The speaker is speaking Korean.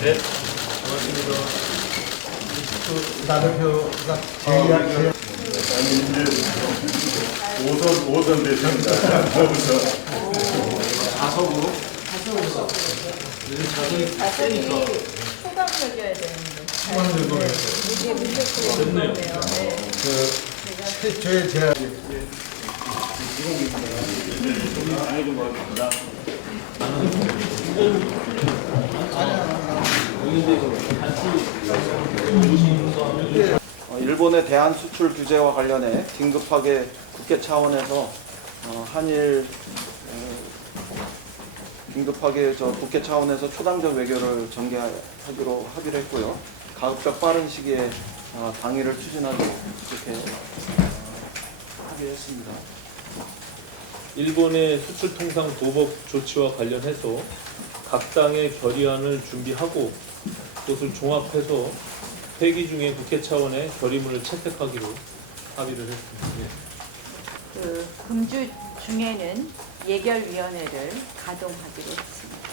네. 고맙습니다. 나대표가 제의할 제 아니 이제 오선 오선 되십니다. 오선. 자석으로? 자석이 초강력이어야 되는데. 초강력으로 네, 이게 문제가 됐네요. 네. 그 최초의 제안 어, 일본의 대한 수출 규제와 관련해 긴급하게 국회 차원에서 어, 한일 어, 긴급하게 저 국회 차원에서 초당적 외교를 전개하기로 합의를 했고요. 가급적 빠른 시기에 어, 추진하기로 이렇게 어, 합의했습니다. 일본의 수출 통상 도법 조치와 관련해서 각 당의 결의안을 준비하고 그것을 종합해서 회기 중에 국회 차원의 결의문을 채택하기로 합의를 했습니다. 예. 그 금주 중에는 예결위원회를 가동하기로 했습니다.